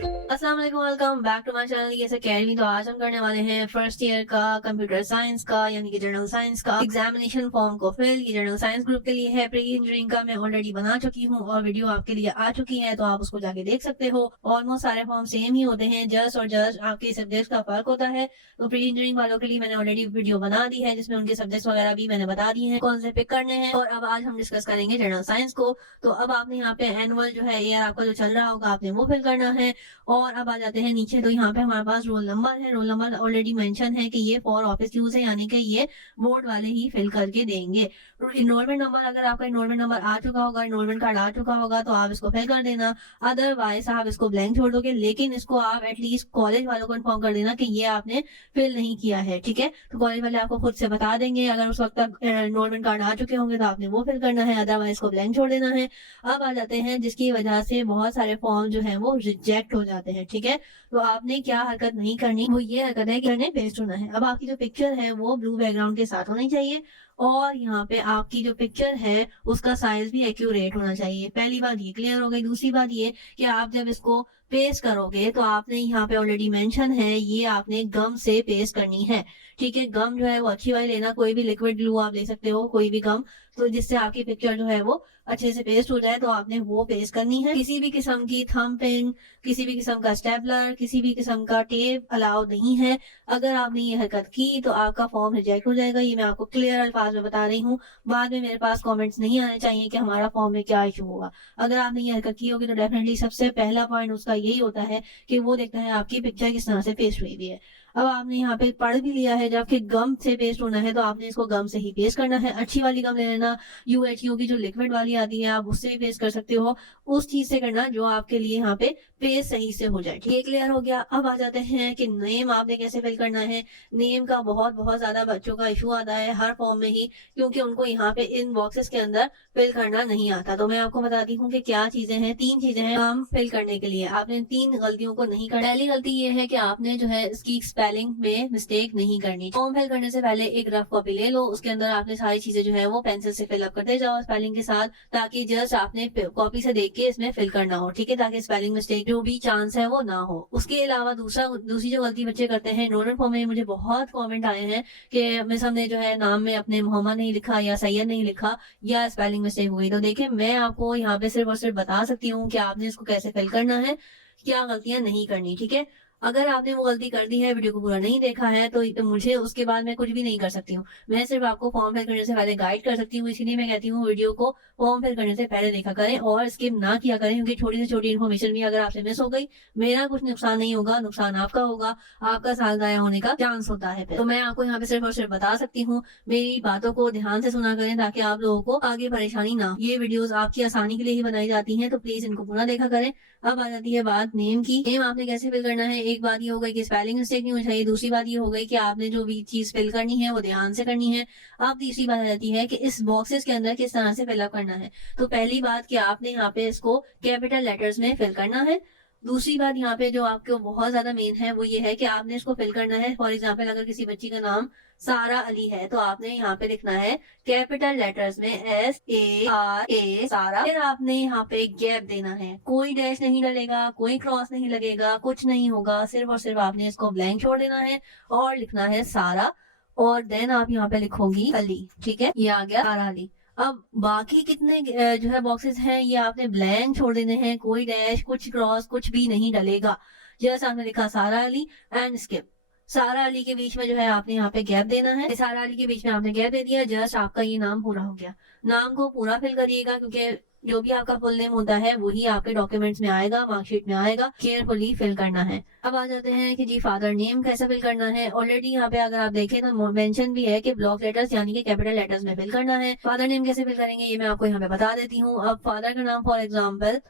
अस्सलाम वालेकुम, welcome back to my channel ये अकेडमी। तो आज हम करने वाले हैं फर्स्ट ईयर का कंप्यूटर साइंस का यानी कि जनरल साइंस का एग्जामिनेशन फॉर्म को फिल। ये जनरल साइंस ग्रुप के लिए है। प्री इंजीनियरिंग का मैं ऑलरेडी बना चुकी हूँ और वीडियो आपके लिए आ चुकी है, तो आप उसको जाके देख सकते हो। ऑलमोस्ट सारे फॉर्म सेम ही होते हैं, जस्ट आपके सब्जेक्ट का फर्क होता है। तो प्री इंजीनियरिंग वालों के लिए मैंने ऑलरेडी वीडियो बना दी है जिसमें उनके सब्जेक्ट वगैरह भी मैंने बता दिए हैं कौन से पिक करने हैं। और अब आज हम डिस्कस करेंगे जनरल साइंस को। तो अब आपने यहाँ पे एनुअल जो है ईयर आपका जो चल रहा होगा आपने वो फिल करना है। और अब आ जाते हैं नीचे, तो यहाँ पे हमारे पास रोल नंबर है। रोल नंबर ऑलरेडी मेंशन है कि ये फॉर ऑफिस यूज है, यानी कि ये बोर्ड वाले ही फिल करके देंगे। इनरोलमेंट नंबर, अगर आपका इनरोलमेंट नंबर आ चुका होगा, इनरोलमेंट कार्ड आ चुका होगा, तो आप इसको फिल कर देना। अदरवाइज आप इसको ब्लैंक छोड़ दोगे, लेकिन इसको आप एटलीस्ट कॉलेज वालों को इन्फॉर्म कर देना कि ये आपने फिल नहीं किया है, ठीक है। तो कॉलेज वाले आपको खुद से बता देंगे। अगर उस वक्त तक इनरोलमेंट कार्ड आ चुके होंगे तो आपने वो फिल करना है, अदरवाइज को ब्लैंक छोड़ देना है। अब आ जाते हैं जिसकी वजह से बहुत सारे फॉर्म जो है वो रिजेक्ट हो जाते हैं, ठीक है। तो आपने क्या हरकत नहीं करनी, वो ये हरकत है कि हमने पेस्ट होना है। अब आपकी जो पिक्चर है वो ब्लू बैकग्राउंड के साथ होनी चाहिए और यहाँ पे आपकी जो पिक्चर है उसका साइज भी एक्यूरेट होना चाहिए। पहली बात ये क्लियर हो गई। दूसरी बात ये कि आप जब इसको पेस्ट करोगे तो आपने यहाँ पे ऑलरेडी मेंशन है, ये आपने गम से पेस्ट करनी है, ठीक है। गम जो है वो अच्छी वाली लेना, कोई भी लिक्विड ग्लू आप ले सकते हो, कोई भी गम, तो जिससे आपकी पिक्चर जो है वो अच्छे से पेस्ट हो जाए, तो आपने वो पेस्ट करनी है। किसी भी किस्म की थंब पेन, किसी भी किस्म का स्टेपलर, किसी भी किस्म का टेप अलाउ नहीं है। अगर आपने ये हरकत की तो आपका फॉर्म रिजेक्ट हो जाएगा। ये मैं आपको क्लियर अल्फाज में बता रही हूँ, बाद में मेरे पास कमेंट्स नहीं आने चाहिए कि हमारा फॉर्म में क्या इशू होगा। अगर आपने ये हरकत की होगी तो डेफिनेटली सबसे पहला पॉइंट उसका यही होता है कि वो देखता है आपकी पिक्चर किस तरह से पेस्ट हुई है। अब आपने यहाँ पे पढ़ भी लिया है, जबकि गम से पेस्ट होना है तो आपने इसको गम से ही पेस्ट करना है। अच्छी वाली गम ले लेना, UHU की जो लिक्विड वाली आती है आप उससे भी पेस्ट कर सकते हो। उस चीज से करना जो आपके लिए यहाँ पे पेस्ट सही से हो जाए, ठीक है। क्लियर हो गया। अब आ जाते हैं कि नेम आपने कैसे फिल करना है। नेम का बहुत बहुत ज्यादा बच्चों का इशू आता है हर फॉर्म में ही, क्योंकि उनको यहाँ पे इन बॉक्सेस के अंदर फिल करना नहीं आता। तो मैं आपको बताती हूँ कि क्या चीजें हैं। 3 चीजें हैं नाम फिल करने के लिए। आपने 3 गलतियों को नहीं करना। पहली गलती ये है कि आपने जो है इसकी स्पेलिंग में मिस्टेक नहीं करनी। फॉर्म फिल करने से पहले एक रफ कॉपी ले लो, उसके अंदर आपने सारी चीजें जो है वो पेंसिल से फिल अप करते जाओ स्पेलिंग के साथ, ताकि जस्ट आपने कॉपी से देख के इसमें फिल करना हो, ठीक है, ताकि स्पेलिंग मिस्टेक जो भी चांस है वो ना हो। उसके अलावा दूसरी जो गलती बच्चे करते हैं, इनरोलमेंट फॉर्म में मुझे बहुत कमेंट आए हैं कि मिस हमने जो है नाम में अपने मोहम्मद नहीं लिखा या सैयद नहीं लिखा या स्पेलिंग मिस्टेक हो गई। तो देखिए मैं आपको यहाँ पे सिर्फ और सिर्फ बता सकती हूँ कि आपने इसको कैसे फिल करना है, क्या गलतियां नहीं करनी, ठीक है। अगर आपने वो गलती कर दी है, वीडियो को पूरा नहीं देखा है, तो मुझे उसके बाद मैं कुछ भी नहीं कर सकती हूँ। मैं सिर्फ आपको फॉर्म फिल करने से पहले गाइड कर सकती हूँ। इसीलिए मैं कहती हूँ वीडियो को फॉर्म फिल करने से पहले देखा करें और स्किप ना किया करें, क्योंकि छोटी से छोटी इन्फॉर्मेशन भी अगर आपसे मिस हो गई, मेरा कुछ नुकसान नहीं होगा, नुकसान आपका होगा, आपका साल जाया होने का चांस होता है। तो मैं आपको यहाँ पे सिर्फ और सिर्फ बता सकती हूँ, मेरी बातों को ध्यान से सुना करें ताकि आप लोगों को आगे परेशानी ना हो। ये वीडियोस आपकी आसानी के लिए ही बनाई जाती हैं, तो प्लीज इनको पूरा देखा करें। अब आ जाती है बात नेम की। नेम आपने कैसे फिल करना है। एक बात ये हो गई कि स्पेलिंग मिस्टेक नहीं होनी चाहिए। दूसरी बात ये हो गई कि आपने जो भी चीज फिल करनी है वो ध्यान से करनी है। अब तीसरी बात आ जाती है कि इस बॉक्सेस के अंदर किस तरह से फिलअप करना है। तो पहली बात कि आपने यहाँ पे इसको कैपिटल लेटर्स में फिल करना है। दूसरी बात यहाँ पे जो आपको बहुत ज्यादा मेन है वो ये है कि आपने इसको फिल करना है। फॉर एग्जाम्पल अगर किसी बच्ची का नाम सारा अली है तो आपने यहाँ पे लिखना है कैपिटल लेटर्स में SARA सारा। फिर आपने यहाँ पे गैप देना है, कोई डैश नहीं डलेगा, कोई क्रॉस नहीं लगेगा, कुछ नहीं होगा, सिर्फ और सिर्फ आपने इसको ब्लैंक छोड़ देना है और लिखना है सारा। और देन आप यहाँ पे लिखोगी अली, ठीक है, ये आ गया सारा अली। अब बाकी कितने जो है बॉक्सेस हैं ये आपने ब्लैंक छोड़ देने हैं, कोई डैश कुछ क्रॉस कुछ भी नहीं डलेगा। जैसे आपने लिखा सारा अली एंड स्किप। सारा अली के बीच में जो है आपने यहाँ पे गैप देना है। सारा अली के बीच में आपने गैप दे दिया, जस्ट आपका ये नाम पूरा हो गया। नाम को पूरा फिल करिएगा, क्योंकि जो भी आपका फुल नेम होता है वही आपके डॉक्यूमेंट्स में आएगा, मार्कशीट में आएगा। केयरफुली फिल करना है। अब आ जाते हैं कि जी फादर नेम कैसे फिल करना है। ऑलरेडी यहाँ पे अगर आप देखें तो मेंशन भी है कि ब्लॉक लेटर्स यानी कि कैपिटल लेटर्स में फिल करना है। फादर नेम कैसे फिल करेंगे ये मैं आपको यहाँ पे बता देती हूँ। अब फादर का नाम फॉर एग्जाम्पल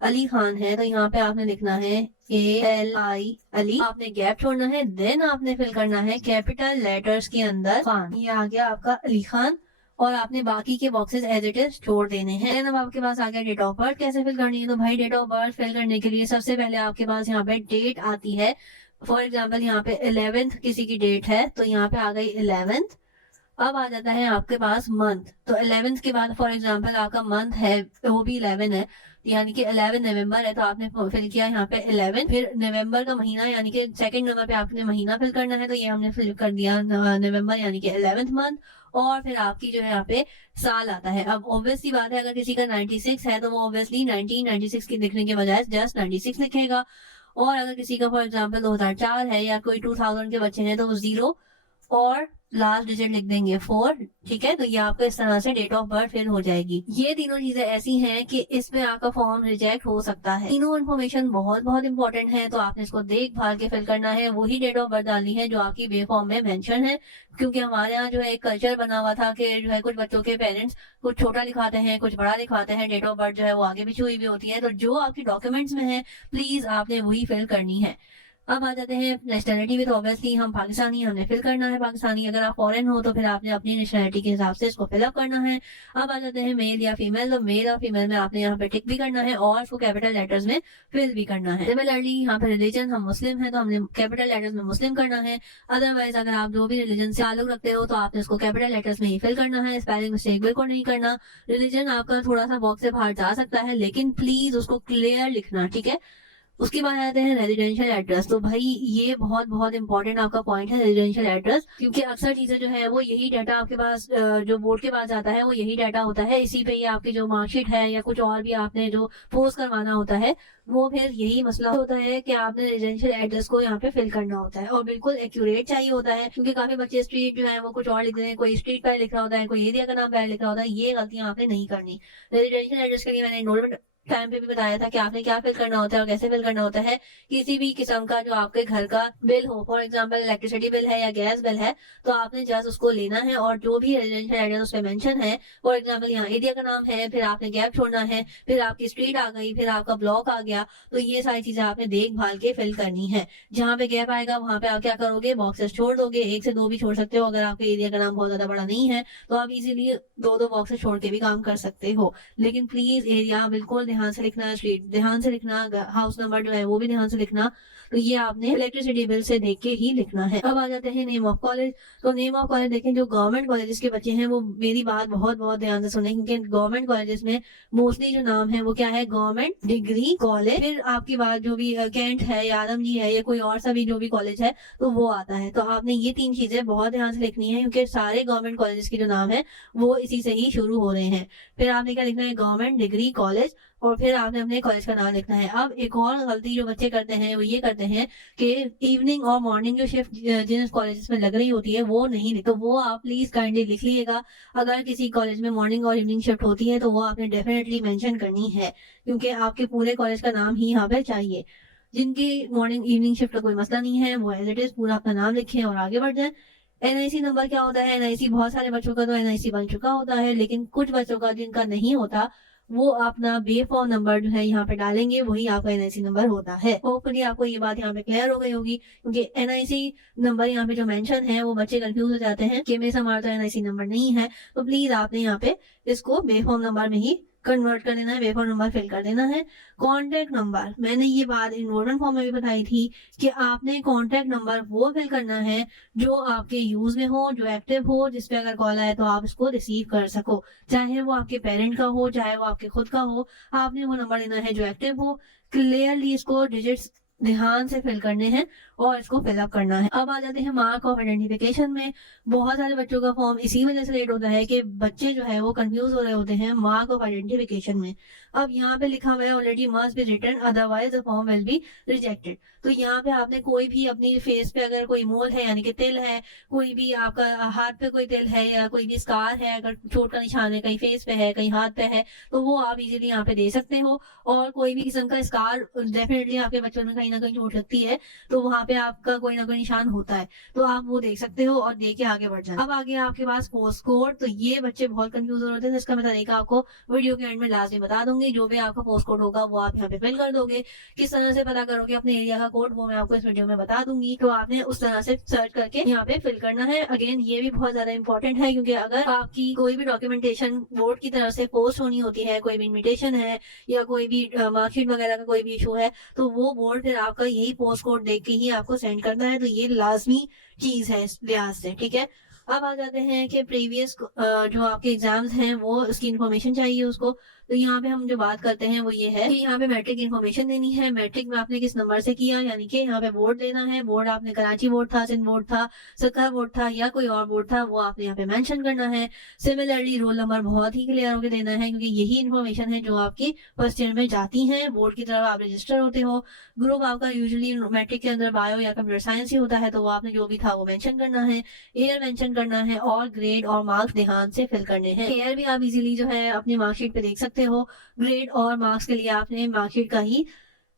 अली खान है तो यहाँ पे आपने लिखना है ALI अली, आपने गैप छोड़ना है, देन आपने फिल करना है कैपिटल लेटर्स के अंदर खान। ये आ गया आपका अली खान और आपने बाकी के बॉक्सेस एज इट इज छोड़ देने हैं। अब आपके पास आ गया डेट ऑफ बर्थ कैसे फिल करनी है। तो भाई डेट ऑफ बर्थ फिल करने के लिए सबसे पहले आपके पास यहाँ पे डेट आती है। फॉर एग्जाम्पल यहाँ पे 11th किसी की डेट है तो यहाँ पे आ गई 11th। अब आ जाता है आपके पास मंथ। तो 11th के बाद फॉर एग्जांपल आपका मंथ है वो भी 11 है, यानी कि 11 नवंबर है, तो आपने फिल किया यहाँ पे 11। फिर नवंबर का महीना यानी कि सेकंड नंबर पे आपने महीना फिल करना है, तो ये हमने फिल कर दिया नवंबर यानी कि 11th मंथ। और फिर आपकी जो है यहाँ पे साल आता है। अब ऑब्वियस सी बात है, अगर किसी का 96 है तो वो ऑब्वियसली 1996 की लिखने के बजाय जस्ट 96 लिखेगा। और अगर किसी का फॉर एग्जाम्पल 2004 है या कोई 2000 के बच्चे हैं तो वो 0 और लास्ट डिजिट लिख देंगे 4। ठीक है, तो ये आपका इस तरह से डेट ऑफ बर्थ फिल हो जाएगी। ये तीनों चीजें ऐसी हैं कि इसमें आपका फॉर्म रिजेक्ट हो सकता है। तीनों इन्फॉर्मेशन बहुत बहुत इंपॉर्टेंट है, तो आपने इसको देख भाल के फिल करना है। वही डेट ऑफ बर्थ डालनी है जो आपकी बे फॉर्म में मेंशन है, क्योंकि हमारे यहाँ जो है एक कल्चर बना हुआ था कि जो है कुछ बच्चों के पेरेंट्स कुछ छोटा लिखाते हैं कुछ बड़ा लिखाते हैं, डेट ऑफ बर्थ जो है वो आगे पीछे हुई भी होती है। तो जो आपकी डॉक्यूमेंट्स में है प्लीज आपने वही फिल करनी है। अब आ जाते हैं नेशनलिटी में, तो ऑब्वियसली हम पाकिस्तानी, हमने फिल करना है पाकिस्तानी। अगर आप फॉरेन हो तो फिर आपने अपनी नेशनलिटी के हिसाब से इसको फिलअप करना है। अब आ जाते हैं मेल या फीमेल, तो मेल और फीमेल में आपने यहाँ पे टिक भी करना है और उसको कैपिटल लेटर्स में फिल भी करना है। सिमिलरली यहाँ पे रिलीजन, हम मुस्लिम है तो हमने कैपिटल लेटर्स में मुस्लिम करना है। अदरवाइज अगर आप जो भी रिलीजन से ताल्लुक रखते हो तो आपने उसको कैपिटल लेटर्स में ही फिल करना है, स्पेलिंग मिस्टेक बिल्कुल नहीं करना। रिलीजन आपका थोड़ा सा बॉक्स से बाहर जा सकता है, लेकिन प्लीज उसको क्लियर लिखना, ठीक है। उसके बाद आते हैं रेजिडेंशियल एड्रेस। तो भाई ये बहुत बहुत इंपॉर्टेंट आपका पॉइंट है रेजिडेंशियल एड्रेस, क्योंकि अक्सर चीजें जो है वो यही डाटा आपके पास जो बोर्ड के पास आता है वो यही डाटा होता है। इसी पे ये आपकी जो मार्कशीट है या कुछ और भी आपने जो पोस्ट करवाना होता है वो फिर यही मसला होता है कि आपने रेजिडेंशियल एड्रेस को यहाँ पे फिल करना होता है और बिल्कुल एक्यूरेट चाहिए होता है, क्योंकि काफी बच्चे स्ट्रीट जो है वो कुछ और लिख रहे हैं, कोई स्ट्रीट पर लिख रहा होता है, कोई एरिया का नाम पहले लिख रहा होता है। ये गलतियां आपने नहीं करनी। रेजिडेंशियल एड्रेस के लिए मैंने एनरोलमेंट टाइम पे भी बताया था कि आपने क्या फिल करना होता है और कैसे फिल करना होता है। किसी भी किस्म का जो आपके घर का बिल हो, फॉर एग्जांपल इलेक्ट्रिसिटी बिल है या गैस बिल है, तो आपने जस्ट उसको लेना है और जो भी रेजिडेंशियल एड्रेस उस पर मेंशन है, फॉर एग्जांपल यहाँ एरिया का नाम है, फिर आपने गैप छोड़ना है, फिर आपकी स्ट्रीट आ गई, फिर आपका ब्लॉक आ गया, तो ये सारी चीजें आपने देखभाल के फिल करनी है। जहाँ पे गैप आएगा वहां पे आप क्या करोगे, बॉक्सेस छोड़ दोगे। 1 से 2 भी छोड़ सकते हो। अगर आपके एरिया का नाम बहुत ज्यादा बड़ा नहीं है तो आप इजीली 2-2 बॉक्सेस छोड़ के भी काम कर सकते हो। लेकिन प्लीज एरिया बिल्कुल ध्यान से लिखना, स्ट्रीट ध्यान से लिखना, हाउस नंबर जो है वो भी ध्यान से लिखना। तो ये आपने इलेक्ट्रिसिटी बिल से देख के ही लिखना है। अब आ जाते हैं नेम ऑफ कॉलेज। तो नेम ऑफ कॉलेज देखें, जो गवर्नमेंट कॉलेजेस के बच्चे हैं वो मेरी बात बहुत बहुत ध्यान से सुने, क्योंकि गवर्नमेंट कॉलेजेस में मोस्टली जो नाम है वो क्या है, गवर्नमेंट डिग्री कॉलेज। फिर आपकी बात जो भी कैंट है या आदमजी है या कोई और सा भी जो भी कॉलेज है तो वो आता है। तो आपने ये 3 चीजें बहुत ध्यान से लिखनी है, क्योंकि सारे गवर्नमेंट कॉलेजेस के जो नाम है वो इसी से ही शुरू हो रहे हैं। फिर आपने क्या लिखना है, गवर्नमेंट डिग्री कॉलेज, और फिर आपने अपने कॉलेज का नाम लिखना है। अब एक और गलती जो बच्चे करते हैं वो ये करते हैं कि इवनिंग और मॉर्निंग जो शिफ्ट जिन कॉलेजेस में लग रही होती है वो नहीं लिखते। तो वो आप प्लीज काइंडली लिख लीजिएगा। अगर किसी कॉलेज में मॉर्निंग और इवनिंग शिफ्ट होती है तो वो आपने डेफिनेटली मेंशन करनी है, क्योंकि आपके पूरे कॉलेज का नाम ही यहाँ पे चाहिए। जिनकी मॉर्निंग इवनिंग शिफ्ट का कोई मसला नहीं है वो एज इट इज पूरा अपना नाम लिखें और आगे बढ़ जाए। एनआईसी नंबर क्या होता है, एनआईसी बहुत सारे बच्चों का तो एनआईसी बन चुका होता है, लेकिन कुछ बच्चों का जिनका नहीं होता वो अपना बे फॉर्म नंबर जो है यहाँ पे डालेंगे, वही आपका एनआईसी नंबर होता है। होपफुली आपको ये बात यहाँ पे क्लियर हो गई होगी, क्योंकि एनआईसी नंबर यहाँ पे जो मेंशन है वो बच्चे कंफ्यूज हो जाते हैं कि मेरे हमारा तो एनआईसी नंबर नहीं है। तो प्लीज आपने यहाँ पे इसको बे फॉर्म नंबर में ही कन्वर्ट कर देना है, बे फॉर्म नंबर फिल कर देना है। कॉन्टेक्ट नंबर, मैंने ये बात इन्वोल्वमेंट फॉर्म में भी बताई थी कि आपने कॉन्टेक्ट नंबर वो फिल करना है जो आपके यूज में हो, जो एक्टिव हो, जिसपे अगर कॉल आए तो आप इसको रिसीव कर सको, चाहे वो आपके पेरेंट का हो चाहे वो आपके खुद का हो। आपने वो नंबर देना है जो एक्टिव हो। क्लियरली इसको डिजिट्स ध्यान से फिल करने हैं और इसको फिलअप करना है। अब आ जाते हैं मार्क ऑफ आइडेंटिफिकेशन में। बहुत सारे बच्चों का फॉर्म इसी वजह से लेट होता है कि बच्चे जो है वो कंफ्यूज हो रहे होते हैं मार्क ऑफ आइडेंटिफिकेशन में। अब यहाँ पे लिखा हुआ है already must be written otherwise the form will be rejected. तो यहाँ पे आपने कोई भी अपनी फेस पे अगर कोई मोल है यानी कि तिल है, कोई भी आपका हाथ पे कोई तिल है या कोई भी स्कार है, अगर चोट का निशान है कहीं फेस पे है कहीं हाथ पे है तो वो आप इजीली यहाँ पे दे सकते हो। और कोई भी किस्म का स्कार, डेफिनेटली आपके बच्चों में कहीं ना कहीं चोट लगती है तो वहां पे आपका कोई ना कोई निशान होता है, तो आप वो देख सकते हो और देख के आगे बढ़ जाए। अब आगे आपके पास पोस्ट कोड। तो ये बच्चे बहुत कंफ्यूज हो रहे थे, इसका मैं तरीका आपको वीडियो के एंड में लास्ट में बता दूंगी। जो भी आपका पोस्ट कोड होगा वो आप यहाँ पे फिल कर दोगे। किस तरह से पता करोगे अपने एरिया का कोड वो मैं आपको इस वीडियो में बता दूंगी, तो आपने उस तरह से सर्च करके यहाँ पे फिल करना है। अगेन ये भी बहुत ज्यादा इंपॉर्टेंट है, क्योंकि अगर आपकी कोई भी डॉक्यूमेंटेशन बोर्ड की तरफ से पोस्ट होनी होती है, कोई भी इन्विटेशन है या कोई भी मार्कशीट वगैरह का कोई भी इशू है, तो वो बोर्ड फिर आपका यही पोस्ट कोड देख के ही आपको सेंड करना है। तो ये लाजमी चीज है इस लिहाज से, ठीक है। अब आ जाते हैं कि प्रीवियस जो आपके एग्जाम्स हैं वो उसकी इन्फॉर्मेशन चाहिए उसको। तो यहाँ पे हम जो बात करते हैं वो ये है कि यहाँ पे मैट्रिक इन्फॉर्मेशन देनी है, मैट्रिक में आपने किस नंबर से किया, यानी कि यहाँ पे बोर्ड देना है, बोर्ड आपने कराची बोर्ड था, सिंध बोर्ड था, सरकार बोर्ड था या कोई और बोर्ड था, वो आपने यहाँ पे मेंशन करना है। सिमिलरली रोल नंबर बहुत ही क्लियर होकर देना है, क्योंकि यही इन्फॉर्मेशन है जो आपकी फर्स्ट ईयर में जाती है, बोर्ड की तरफ आप रजिस्टर होते हो। ग्रुप आपका यूजुअली मैट्रिक के अंदर बायो या कंप्यूटर साइंस ही होता है, तो वो आपने जो भी था वो मेंशन करना है, ईयर मेंशन करना है और ग्रेड और मार्क्स ध्यान से फिल करने हैं। ईयर भी आप इजीली जो है अपनी मार्कशीट पे देख सकते हो। ग्रेड और मार्क्स के लिए आपने मार्कशीट का ही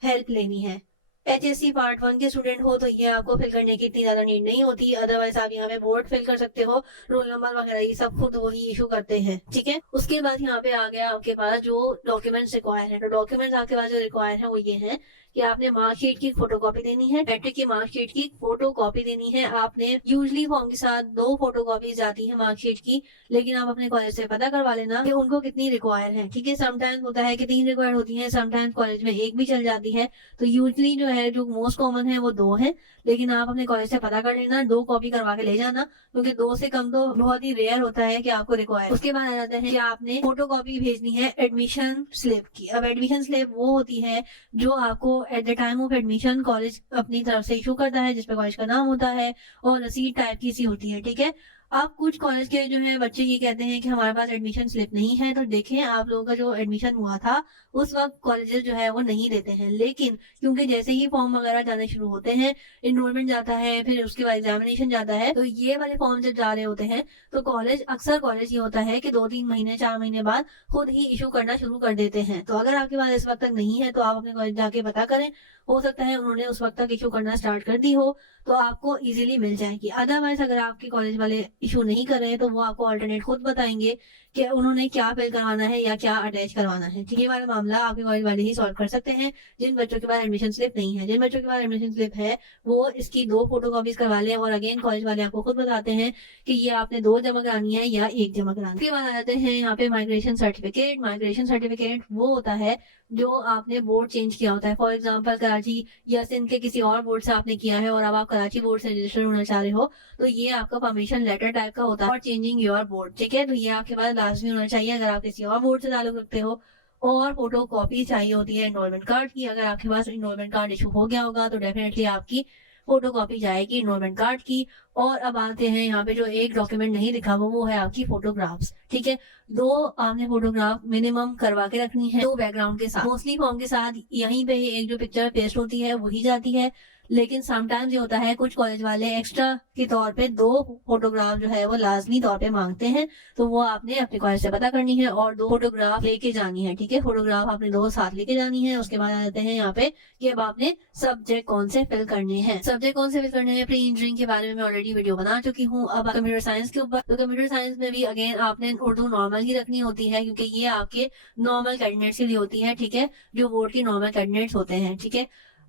हेल्प लेनी है। HSC पार्ट 1 के स्टूडेंट हो तो ये आपको फिल करने की इतनी ज्यादा नीड नहीं होती, अदरवाइज आप यहाँ पे बोर्ड फिल कर सकते हो, रोल नंबर वगैरह ये सब खुद वही इशू करते हैं, ठीक है। उसके बाद यहाँ पे आ गया आपके पास जो डॉक्यूमेंट्स रिक्वायर है। तो डॉक्यूमेंट्स आपके पास जो रिक्वायर है वो ये है कि आपने मार्कशीट की फोटोकॉपी देनी है, मैट्रिक की मार्कशीट की फोटोकॉपी देनी है। आपने यूजली फॉर्म के साथ 2 फोटोकॉपीज जाती है मार्कशीट की, लेकिन आप अपने कॉलेज से पता करवा लेना कि उनको कितनी रिक्वायर है, ठीक है। समटाइम्स होता है कि 3 रिक्वायर होती है, समटाइम्स कॉलेज में 1 भी चल जाती है। तो यूजली जो है जो मोस्ट कॉमन है वो 2 है, लेकिन आप अपने कॉलेज से पता कर लेना, 2 कॉपी करवा के ले जाना, क्योंकि 2 से कम तो बहुत ही रेयर होता है कि आपको रिक्वायर। उसके बाद आ जाता है कि आपने फोटोकॉपी भेजनी है एडमिशन स्लिप की। अब एडमिशन स्लिप वो होती है जो आपको at the time of admission college अपनी तरफ से इशू करता है, जिसपे कॉलेज का नाम होता है और रसीद टाइप की सी होती है, ठीक है। अब कुछ कॉलेज के जो है बच्चे ये कहते हैं कि हमारे पास एडमिशन स्लिप नहीं है, तो देखें आप लोगों का जो एडमिशन हुआ था उस वक्त कॉलेजेस जो है वो नहीं देते हैं, लेकिन क्योंकि जैसे ही फॉर्म वगैरह जाने शुरू होते हैं, इनरोलमेंट जाता है, फिर उसके बाद एग्जामिनेशन जाता है, तो ये वाले फॉर्म जब जा रहे होते हैं तो कॉलेज अक्सर कॉलेज ये होता है कि 2-3 महीने 4 महीने बाद खुद ही इशू करना शुरू कर देते हैं। तो अगर आपके पास इस वक्त तक नहीं है तो आप अपने कॉलेज जाके पता करें, हो सकता है उन्होंने उस वक्त तक इशू करना स्टार्ट कर दी हो, तो आपको इजीली मिल जाएगी। अदरवाइज अगर आपके कॉलेज वाले इशू नहीं कर रहे हैं तो वो आपको अल्टरनेट खुद बताएंगे कि उन्होंने क्या फिल करवाना है या क्या अटैच करवाना है, ठीक है। ये वाला मामला आपके कॉलेज वाले ही सॉल्व कर सकते हैं जिन बच्चों के पास एडमिशन स्लिप नहीं है। जिन बच्चों के पास एडमिशन स्लिप है वो इसकी 2 फोटोकॉपीज करवा लें, और अगेन कॉलेज वाले आपको खुद बताते हैं कि ये आपने 2 जमा करानी है या 1 जमा करानी है। उसके बाद आ जाते हैं यहाँ पे माइग्रेशन सर्टिफिकेट। माइग्रेशन सर्टिफिकेट वो होता है जो आपने बोर्ड चेंज किया होता है। फॉर एग्जाम्पल कराची या सिंध के किसी और बोर्ड से आपने किया है और अब आप कराची बोर्ड से रजिस्टर होना चाह रहे हो, तो ये आपका परमिशन लेटर टाइप का होता है और चेंजिंग योर बोर्ड, ठीक है। तो ये आपके पास लाजमी होना चाहिए अगर आप किसी और बोर्ड से ताल्लुक रखते हो। और फोटो कॉपी चाहिए होती है एनरोलमेंट कार्ड की। अगर आपके पास एनरोलमेंट कार्ड इशू हो गया होगा तो डेफिनेटली आपकी फोटो कॉपी जाएगी एनरोलमेंट कार्ड की। और अब आते हैं यहाँ पे जो एक डॉक्यूमेंट नहीं लिखा हुआ वो है आपकी फोटोग्राफ्स, ठीक है। 2 आपने फोटोग्राफ मिनिमम करवा के रखनी है, 2 बैकग्राउंड के साथ। मोस्टली फॉर्म के साथ यहीं पे एक जो पिक्चर पेस्ट होती है वही जाती है, लेकिन समटाइम्स ये होता है कुछ कॉलेज वाले एक्स्ट्रा के तौर पे 2 फोटोग्राफ जो है वो लाजमी तौर पे मांगते हैं, तो वो आपने अपने कॉलेज से पता करनी है और 2 फोटोग्राफ लेके जानी है, ठीक है। फोटोग्राफ आपने 2 साथ लेके जानी है। उसके बाद आ जाते हैं यहाँ पे कि अब आपने सब्जेक्ट कौन से फिल करने हैं। सब्जेक्ट कौन से फिल करने हैं, प्री इंजीनियरिंग के बारे में मैं ऑलरेडी वीडियो बना चुकी हूँ। अब कंप्यूटर साइंस के ऊपर, तो कंप्यूटर साइंस में भी अगेन आपने उर्दू नॉर्मल ही रखनी होती है, क्योंकि ये आपके नॉर्मल कैंडिडेट्स के लिए होती है, ठीक है, जो बोर्ड के नॉर्मल कैंडिडेट्स होते हैं, ठीक है।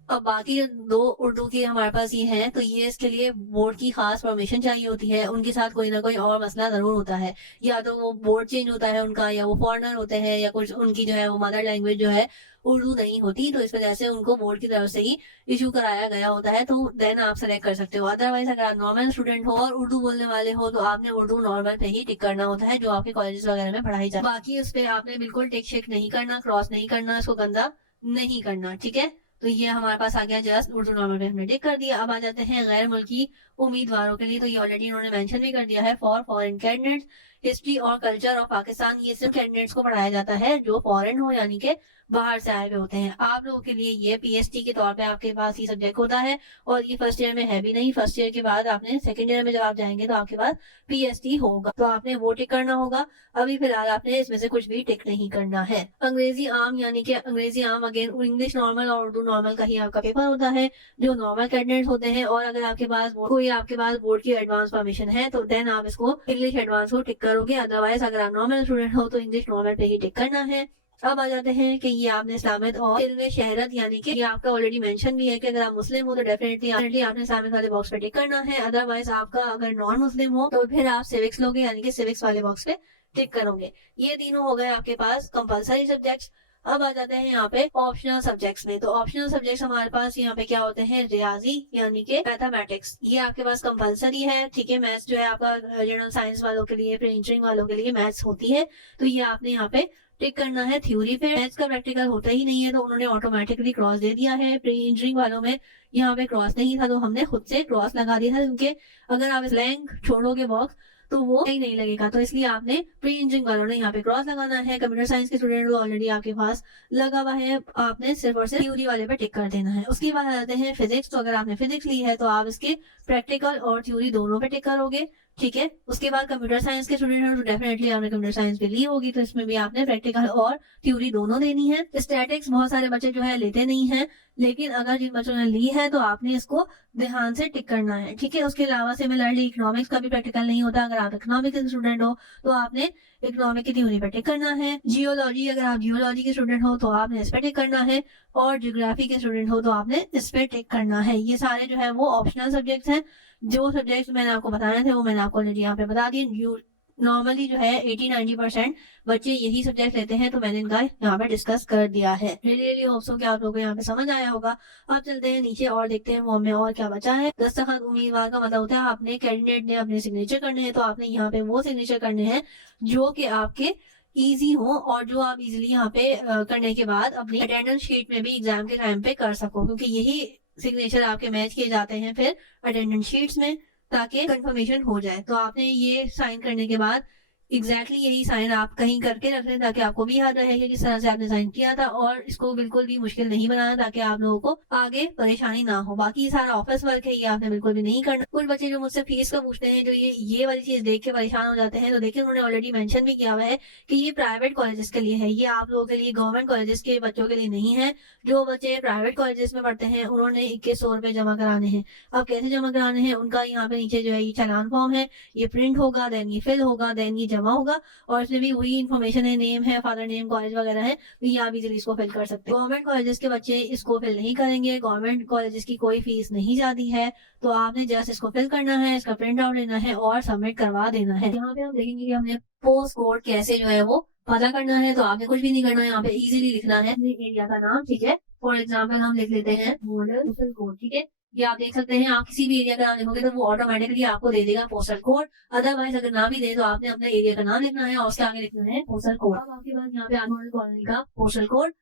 अब बाकी 2 उर्दू के हमारे पास ये हैं, तो ये इसके लिए बोर्ड की खास परमिशन चाहिए होती है। उनके साथ कोई ना कोई और मसला जरूर होता है, या तो वो बोर्ड चेंज होता है उनका, या वो फॉरेनर होते हैं, या कुछ उनकी जो है वो मदर लैंग्वेज जो है उर्दू नहीं होती, तो इस वजह से उनको बोर्ड की तरफ से ही इशू कराया गया होता है, तो देन आप सेलेक्ट कर सकते हो। अदरवाइज अगर आप नॉर्मल स्टूडेंट हो और उर्दू बोलने वाले हो तो आपने उर्दू नॉर्मल पे ही टिक करना होता है जो आपके कॉलेजेस वगैरह में पढ़ाई जाए। बाकी उस पर आपने बिल्कुल टिक शेक नहीं करना, क्रॉस नहीं करना, इसको गंदा नहीं करना, ठीक है। तो ये हमारे पास आ गया जस्ट उर्दू नॉर्मल पे हमने टिक कर दिया। अब आ जाते हैं गैर मुल्की उम्मीदवारों के लिए, तो ये ऑलरेडी उन्होंने मेंशन भी कर दिया है फॉर फॉरेन कैंडिडेट्स हिस्ट्री और कल्चर ऑफ पाकिस्तान। ये सिर्फ कैंडिडेट्स को पढ़ाया जाता है जो फॉरेन हो, यानी कि बाहर से आए हुए होते हैं। आप लोगों के लिए ये पीएचडी के तौर पे आपके पास ये सब्जेक्ट होता है, और ये फर्स्ट ईयर में है भी नहीं। फर्स्ट ईयर के बाद आपने सेकंड ईयर में जब आप जाएंगे तो आपके पास पीएचडी होगा, तो आपने वो टिक करना होगा। अभी फिलहाल आपने इसमें से कुछ भी टिक नहीं करना है। अंग्रेजी आम, यानी कि अंग्रेजी आम अगेन इंग्लिश नॉर्मल और उर्दू नॉर्मल का ही आपका पेपर होता है जो नॉर्मल कैंडिडेट्स होते हैं। और अगर आपके पास बोर्ड की एडवांस परमिशन है तो देन आप इसको इंग्लिश एडवांस को टिक करोगे। अदरवाइज अगर आप नॉर्मल स्टूडेंट हो तो इंग्लिश नॉर्मल पे ही टिक करना है। अब आ जाते हैं कि ये आपने इस्लामियत और इल्म शहरत, यानी कि ये आपका ऑलरेडी मेंशन भी है कि अगर आप मुस्लिम हो तो डेफिनेटली आपने इस्लामियत वाले बॉक्स पे टिक करना है। अदरवाइज आपका अगर नॉन मुस्लिम हो तो फिर आप सिविक्स लोगे, यानी कि सिविक्स वाले बॉक्स पे टिक करोगे। ये तीनों हो गए आपके पास कंपलसरी सब्जेक्ट्स। अब आ जाते हैं यहाँ पे ऑप्शनल सब्जेक्ट्स में। तो ऑप्शनल सब्जेक्ट्स हमारे पास यहाँ पे क्या होते हैं, रियाजी यानी कि मैथमेटिक्स, ये आपके पास कंपलसरी है, ठीक है। मैथ्स जो है आपका जनरल साइंस वालों के लिए, प्री इंजीनियरिंग वालों के लिए मैथ्स होती है, तो ये आपने यहाँ पे टिक करना है। थ्योरी पे मैथ्स का प्रैक्टिकल होता ही नहीं है, तो उन्होंने ऑटोमेटिकली क्रॉस दे दिया है। प्री इंजीनियरिंग वालों में यहाँ पे क्रॉस नहीं था, तो हमने खुद से क्रॉस लगा दिया था, क्योंकि अगर आप ब्लैंक छोड़ोगे बॉक्स तो वो सही नहीं लगेगा, तो इसलिए आपने प्री इंजीनियरिंग वालों ने यहाँ पे क्रॉस लगाना है। कंप्यूटर साइंस के स्टूडेंट को ऑलरेडी आपके पास लगा हुआ है, आपने सिर्फ और सिर्फ थ्योरी वाले पे टिक कर देना है। उसके बाद आ जाते हैं फिजिक्स। तो अगर आपने फिजिक्स ली है तो आप इसके प्रैक्टिकल और थ्योरी दोनों पे टिक करोगे, ठीक है। उसके बाद कंप्यूटर साइंस के स्टूडेंट हैं तो डेफिनेटली आपने कंप्यूटर साइंस भी ली होगी, तो इसमें भी आपने प्रैक्टिकल और थ्योरी दोनों देनी है। स्टैटिक्स बहुत सारे बच्चे जो है लेते नहीं है, लेकिन अगर जिन बच्चों ने ली है तो आपने इसको ध्यान से टिक करना है, ठीक है। उसके अलावा सिमिलरली इकोनॉमिक्स का भी प्रैक्टिकल नहीं होता। अगर आप इकोनॉमिक्स के स्टूडेंट हो तो आपने इकोनॉमिक की थ्योरी पे टिक करना है। जियोलॉजी, अगर आप जियोलॉजी के स्टूडेंट हो तो आपने इस पे टिक करना है, और ज्योग्राफी के स्टूडेंट हो तो आपने इस पे टिक करना है। ये सारे जो है वो ऑप्शनल सब्जेक्ट्स हैं। जो सब्जेक्ट्स मैंने आपको बताए थे वो मैंने आपको ऑलरेडी यहाँ पे बता दिए। नॉर्मली जो है 80-90% बच्चे यही सब्जेक्ट लेते हैं, तो मैंने इनका यहाँ पे डिस्कस कर दिया है। रियली होप सो कि आप लोगों को यहाँ पे समझ आया होगा। अब चलते हैं नीचे और देखते हैं फॉर्म में और क्या बचा है। दस्तखत उम्मीदवार का मतलब होता है आपने, कैंडिडेट ने अपने सिग्नेचर करने हैं, तो आपने यहाँ पे वो सिग्नेचर करने हैं जो कि आपके इजी हो, और जो आप इजीली यहाँ पे करने के बाद अपनी अटेंडेंस शीट में भी एग्जाम के टाइम पे कर सको, क्योंकि यही सिग्नेचर आपके मैच किए जाते हैं फिर अटेंडेंस शीट्स में, ताकि कंफर्मेशन हो जाए। तो आपने ये साइन करने के बाद यही साइन आप कहीं करके रख लें, ताकि आपको भी याद रहे कि किस तरह से आपने साइन किया था, और इसको बिल्कुल भी मुश्किल नहीं बनाना, ताकि आप लोगों को आगे परेशानी ना हो। बाकी सारा ऑफिस वर्क है, ये आपने बिल्कुल भी नहीं करना। कुछ बच्चे जो मुझसे फीस का पूछते हैं, जो ये वाली चीज देख के परेशान हो जाते हैं, तो देखिए उन्होंने ऑलरेडी मेंशन भी किया हुआ है कि ये प्राइवेट कॉलेजेस के लिए है, ये आप लोगों के लिए, गवर्नमेंट कॉलेजेस के बच्चों के लिए नहीं है। जो बच्चे प्राइवेट कॉलेजेस में पढ़ते हैं उन्होंने 2100 रुपए जमा कराने हैं। अब कैसे जमा कराने हैं, उनका यहाँ पे नीचे जो है ये चालान फॉर्म है, ये प्रिंट होगा, देन ये फिल होगा, देन ये जमा होगा, और इसमें भी वही इन्फॉर्मेशन है, नेम है, फादर नेम, कॉलेज वगैरह है, तो ये आप इजीली इसको फिल कर सकते हैं। गवर्नमेंट कॉलेजेस के बच्चे इसको फिल नहीं करेंगे, गवर्नमेंट कॉलेजेस की कोई फीस नहीं जाती है, तो आपने जस्ट इसको फिल करना है, इसका प्रिंट आउट लेना है और सबमिट करवा देना है। यहाँ पे हम देखेंगे कि हमने पोस्ट कोड कैसे जो है वो पता करना है। तो आपने कुछ भी नहीं करना है, यहाँ पे इजीली लिखना है एरिया का नाम, ठीक है। फॉर एग्जाम्पल हम लिख लेते हैं मॉडल पोस्टल कोड, ठीक है। ये आप देख सकते हैं, आप किसी भी एरिया का नाम लिखोगे तो वो ऑटोमेटिकली आपको दे देगा पोस्टल कोड। अदरवाइज अगर ना भी दे तो आपने अपने एरिया का नाम लिखना है और उसके आगे लिखना है पोस्टल कोड। अब आपके पास यहाँ पे मॉडल कॉलोनी का पोस्टल कोड,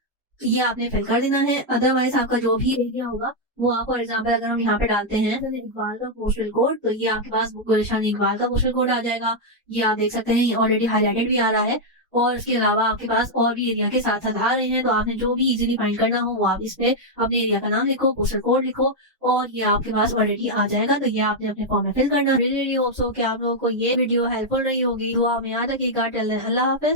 ये आपने फिल कर देना है। अदरवाइज आपका जो भी एरिया होगा वो आप, फॉर एग्जाम्पल अगर हम यहाँ पे डालते हैं इकबाल का पोस्टल कोड, तो ये आपके पास गुलिशान इकबाल का पोस्टल कोड आ जाएगा। ये आप देख सकते हैं ऑलरेडी हाईलाइटेड भी आ रहा है, और उसके अलावा आपके पास और भी एरिया के साथ साथ आ रहे हैं। तो आपने जो भी इजीली फाइंड करना हो वो आप इस पे अपने एरिया का नाम लिखो, पोस्टल कोड लिखो, और ये आपके पास ऑलरेडी आ जाएगा। तो ये आपने अपने फॉर्म में फिल करना। रियली होप सो कि आप लोगों को ये वीडियो हेल्पफुल रही होगी। तो आप याद रखिएगा। अल्लाह हाफिज।